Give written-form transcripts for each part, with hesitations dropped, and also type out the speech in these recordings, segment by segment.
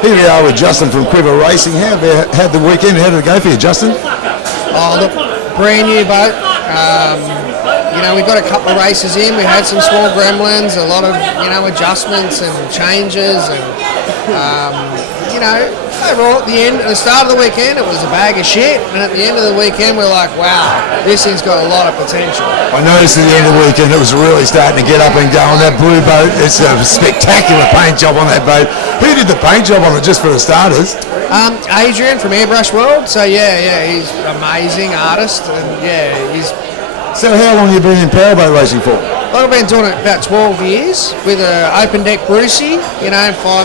Here we are with Justin from Quiver Racing. How have you had the weekend? How did it go for you, Justin? Oh, look, brand new boat. We got a couple of races in. We had some small gremlins, a lot of, adjustments and changes. And, overall, at the start of the weekend, it was a bag of shit. And at the end of the weekend, we're like, wow, this thing's got a lot of potential. I noticed at the end of the weekend, it was really starting to get up and go on that blue boat. It's a spectacular paint job on that boat. Who did the paint job on it, just for the starters? Adrian from Airbrush World. So, he's an amazing artist. And, he's... So how long have you been in powerboat racing for? Well, I've been doing it about 12 years with an open deck Brucey, 5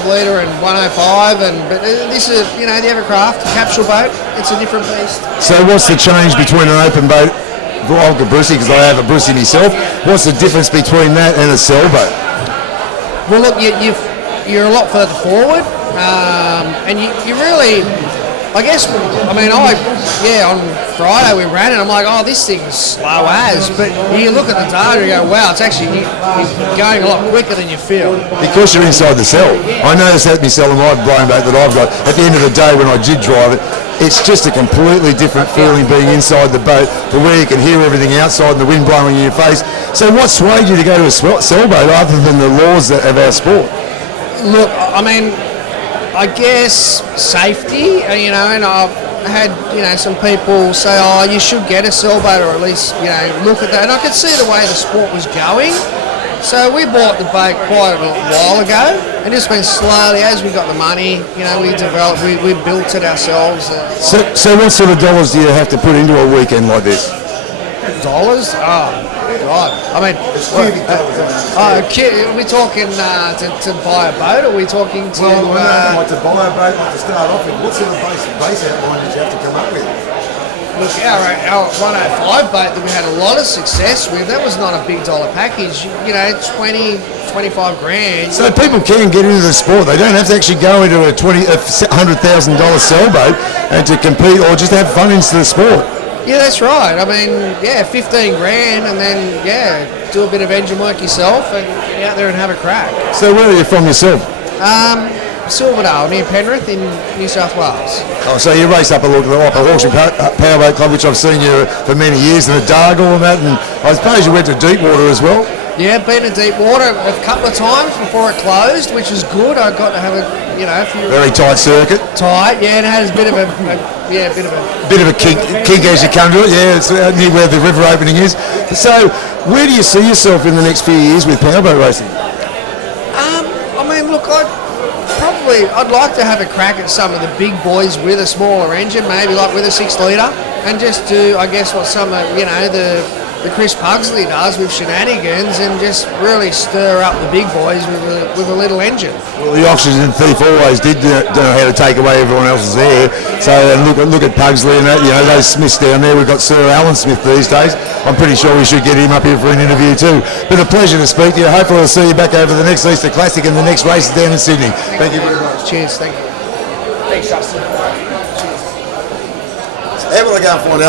litre and 105, but this is, the Evercraft capsule boat. It's a different beast. So what's the change between an open boat, well, I've got Brucey because I have a Brucey myself, what's the difference between that and a sailboat? Well, look, you're a lot further forward, and you really... on Friday we ran it, I'm like, oh, this thing's slow as, but you look at the data and you go, wow, it's actually going a lot quicker than you feel. Because you're inside the cell. I noticed that myself in my blind boat that I've got, at the end of the day when I did drive it, it's just a completely different feeling being inside the boat to where you can hear everything outside and the wind blowing in your face. So what swayed you to go to a sailboat other than the laws of our sport? Look, I guess safety, and I've had, some people say, oh, you should get a sailboat or at least, look at that. And I could see the way the sport was going. So we bought the boat quite a while ago and just been slowly, as we got the money, we developed, we built it ourselves. So what sort of dollars do you have to put into a weekend like this? Dollars? Oh, God. I mean, are we talking to buy a boat, or are we talking to... like to buy a boat, like to start off with. What sort of base outline did you have to come up with? Look, our 105 boat that we had a lot of success with, that was not a big dollar package, 20, 25 grand. So people can get into the sport. They don't have to actually go into a $100,000 sailboat and to compete or just have fun into the sport. Yeah, that's right. 15 grand and then, do a bit of engine work yourself and get out there and have a crack. So where are you from yourself? Silverdale, near Penrith in New South Wales. Oh, so you race up a look at the Hawkesbury Powerboat Club, which I've seen you for many years, and a Dargle and that, and I suppose you went to Deepwater as well? Yeah, been to Deepwater a couple of times before it closed, which is good. I got to have a few... Very tight circuit. Tight, yeah, and it has a bit of a kink as you come to it. Yeah, it's near where the river opening is. So, where do you see yourself in the next few years with powerboat racing? I'd like to have a crack at some of the big boys with a smaller engine, maybe like with a 6 litre, and just do, I guess, what some of the Chris Pugsley does with shenanigans, and just really stir up the big boys with a little engine. Well, the oxygen thief always did know how to take away everyone else's air. So look at Pugsley and that, those Smiths down there. We've got Sir Alan Smith these days. I'm pretty sure we should get him up here for an interview too. Been a pleasure to speak to you. Hopefully I'll see you back over the next Easter Classic and the next race down in Sydney. Thank you very much. Cheers, thank you. Thanks, Justin. How will I go and find out?